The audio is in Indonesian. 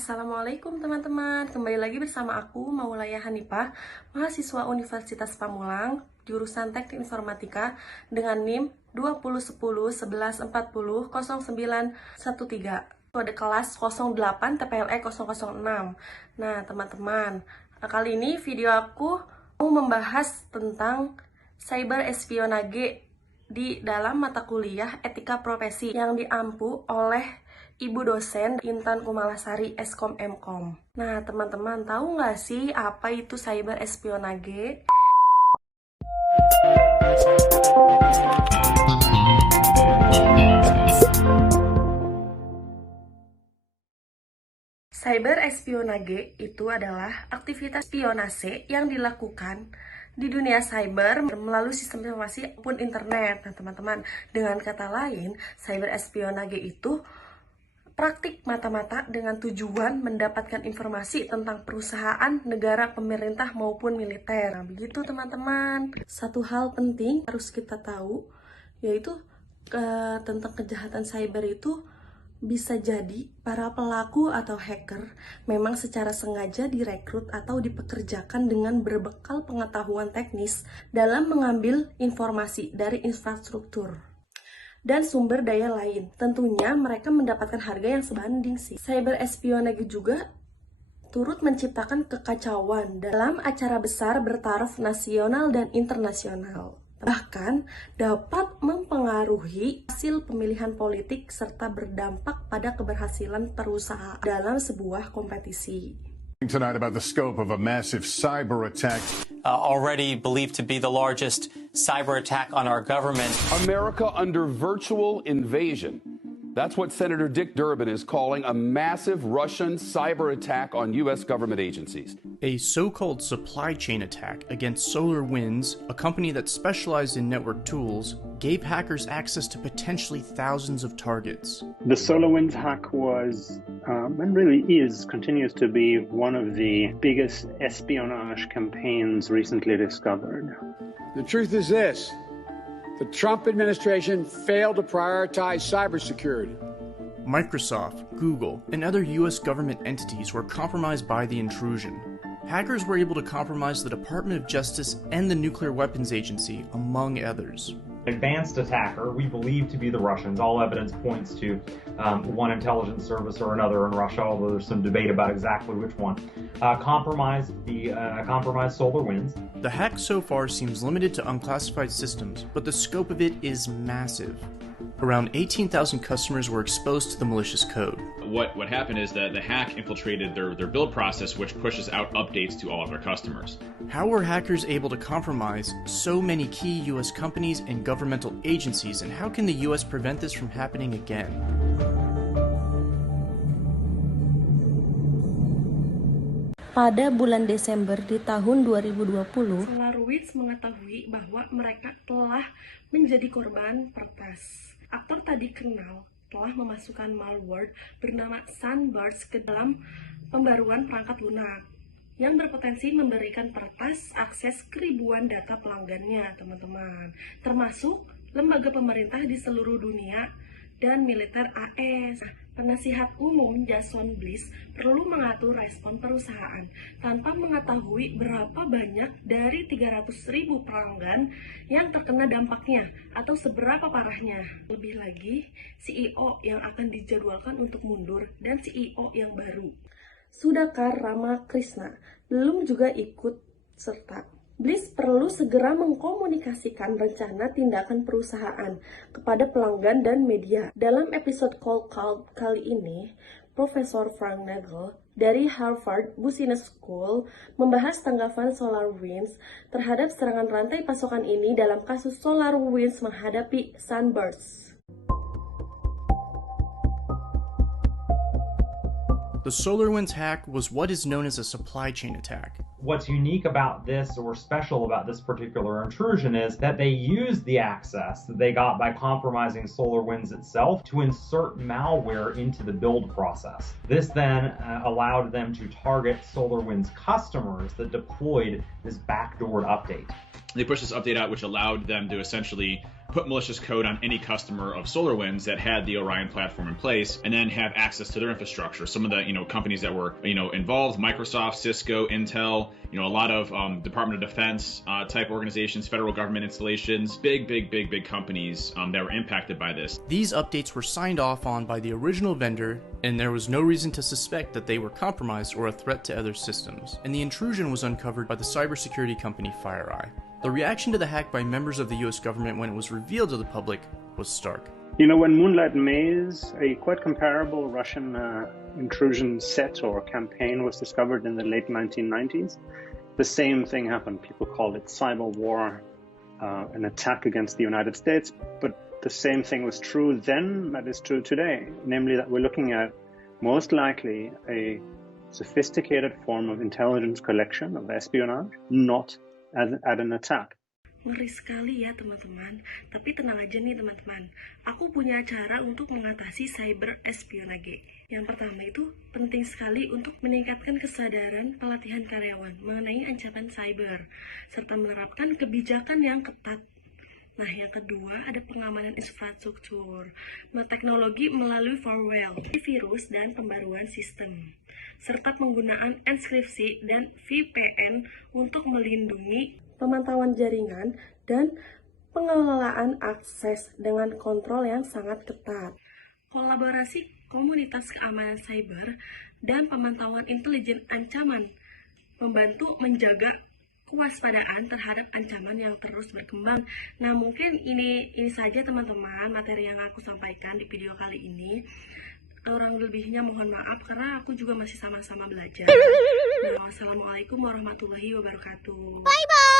Assalamualaikum teman-teman, kembali lagi bersama aku Maulaya Hanifah, mahasiswa Universitas Pamulang, jurusan Teknik Informatika dengan NIM 201011400913, kode kelas 08 TPLE 006. Nah teman-teman, kali ini video aku mau membahas tentang cyber espionage di dalam mata kuliah etika profesi yang diampu oleh Ibu dosen Intan Kumalasari Eskom Mkom. Nah, teman-teman tahu nggak sih apa itu cyber espionage? Cyber espionage itu adalah aktivitas spionase yang dilakukan di dunia cyber melalui sistem informasi maupun internet. Nah, teman-teman, dengan kata lain, cyber espionage itu praktik mata-mata dengan tujuan mendapatkan informasi tentang perusahaan, negara, pemerintah, maupun militer. Nah, begitu teman-teman. Satu hal penting harus kita tahu, yaitu tentang kejahatan cyber itu bisa jadi para pelaku atau hacker memang secara sengaja direkrut atau dipekerjakan dengan berbekal pengetahuan teknis dalam mengambil informasi dari infrastruktur dan sumber daya lain. Tentunya mereka mendapatkan harga yang sebanding sih. Cyber espionage juga turut menciptakan kekacauan dalam acara besar bertaraf nasional dan internasional. Bahkan dapat mempengaruhi hasil pemilihan politik serta berdampak pada keberhasilan perusahaan dalam sebuah kompetisi. Tonight about the scope of a massive cyber attack. Already believed to be the largest cyber attack on our government. America under virtual invasion. That's what Senator Dick Durbin is calling a massive Russian cyber attack on U.S. government agencies. A so-called supply chain attack against SolarWinds, a company that specialized in network tools, gave hackers access to potentially thousands of targets. The SolarWinds hack was, and really continues to be one of the biggest espionage campaigns recently discovered. The truth is this. The Trump administration failed to prioritize cybersecurity. Microsoft, Google, and other U.S. government entities were compromised by the intrusion. Hackers were able to compromise the Department of Justice and the Nuclear Weapons Agency, among others. Advanced attacker, we believe to be the Russians. All evidence points to one intelligence service or another in Russia, although there's some debate about exactly which one. Compromised SolarWinds. The hack so far seems limited to unclassified systems, but the scope of it is massive. Around 18,000 customers were exposed to the malicious code. What happened is that the hack infiltrated their build process, which pushes out updates to all of their customers. How were hackers able to compromise so many key U.S. companies and governmental agencies, and how can the U.S. prevent this from happening again? Pada bulan Desember di tahun 2020, SolarWinds mengetahui bahwa mereka telah menjadi korban peretas. Aktor tadi kenal telah memasukkan malware bernama Sunburst ke dalam pembaruan perangkat lunak yang berpotensi memberikan peretas akses ke ribuan data pelanggannya, teman-teman, termasuk lembaga pemerintah di seluruh dunia dan militer AS. Penasihat umum Jason Bliss perlu mengatur respon perusahaan tanpa mengetahui berapa banyak dari 300.000 pelanggan yang terkena dampaknya atau seberapa parahnya. Lebih lagi, CEO yang akan dijadwalkan untuk mundur dan CEO yang baru, Sudhakar Ramakrishna, belum juga ikut serta. Bliss perlu segera mengkomunikasikan rencana tindakan perusahaan kepada pelanggan dan media. Dalam episode Cold Call kali ini, Profesor Frank Nagel dari Harvard Business School membahas tanggapan SolarWinds terhadap serangan rantai pasokan ini dalam kasus SolarWinds menghadapi Sunburst. The SolarWinds hack was what is known as a supply chain attack. What's unique about this, or special about this particular intrusion, is that they used the access that they got by compromising SolarWinds itself to insert malware into the build process. This then allowed them to target SolarWinds customers that deployed this backdoored update. They pushed this update out, which allowed them to essentially put malicious code on any customer of SolarWinds that had the Orion platform in place, and then have access to their infrastructure. Some of the companies that were involved: Microsoft, Cisco, Intel, a lot of Department of Defense type organizations, federal government installations, big companies that were impacted by this. These updates were signed off on by the original vendor, and there was no reason to suspect that they were compromised or a threat to other systems. And the intrusion was uncovered by the cybersecurity company FireEye. The reaction to the hack by members of the US government when it was revealed to the public was stark. When Moonlight Maze, a quite comparable Russian intrusion set or campaign, was discovered in the late 1990s, the same thing happened. People called it cyber war, an attack against the United States, but the same thing was true then that is true today, namely that we're looking at most likely a sophisticated form of intelligence collection, of espionage, not at an attack. Ngeri sekali ya teman-teman, tapi tenang aja nih teman-teman. Aku punya cara untuk mengatasi cyber espionage. Yang pertama itu penting sekali untuk meningkatkan kesadaran pelatihan karyawan mengenai ancaman cyber, serta menerapkan kebijakan yang ketat. Nah, yang kedua ada pengamanan infrastruktur, teknologi melalui firewall, virus dan pembaruan sistem, serta penggunaan enkripsi dan VPN untuk melindungi pemantauan jaringan dan pengelolaan akses dengan kontrol yang sangat ketat. Kolaborasi komunitas keamanan cyber dan pemantauan intelijen ancaman membantu menjaga kewaspadaan terhadap ancaman yang terus berkembang. Nah, mungkin ini saja teman-teman materi yang aku sampaikan di video kali ini. Kurang lebihnya mohon maaf karena aku juga masih sama-sama belajar. Nah, wassalamualaikum warahmatullahi wabarakatuh. Bye bye.